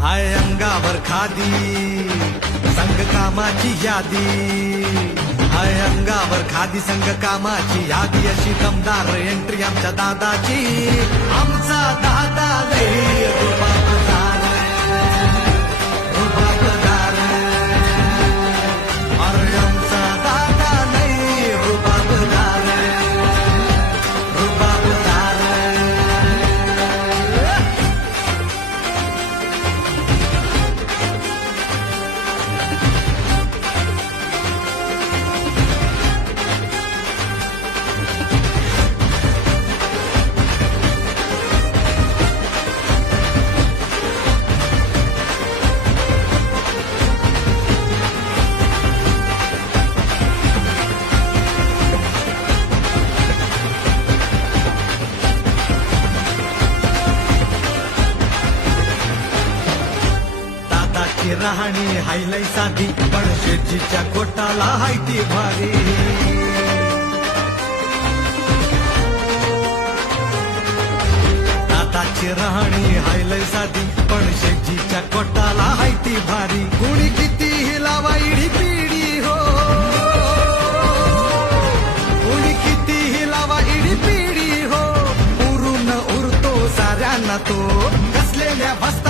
हाय अंगावर खादी संग कामाची यादी, हाय अंगावर खादी संग कामाची यादी, अशी दमदार एंट्री आमच्या दादाची. आमचा दादा लई रुबाबदार, रुबाबदार. अरे आमचा दादा लई रुबाबदार, रुबाबदार. दादाची राहणी हायलाई साधी, पण शेतीच्या कोटाला हाय ती भारी. दादाची राहणी हायलाई साधी, पण शेतीच्या कोटाला हाय ती भारी. कुणी किती हिलावा इडी पिढी हो, कुणी किती हिलावा इडी पिढी हो, उरून उरतो साऱ्यांना तो. कसलेल्या भस्ता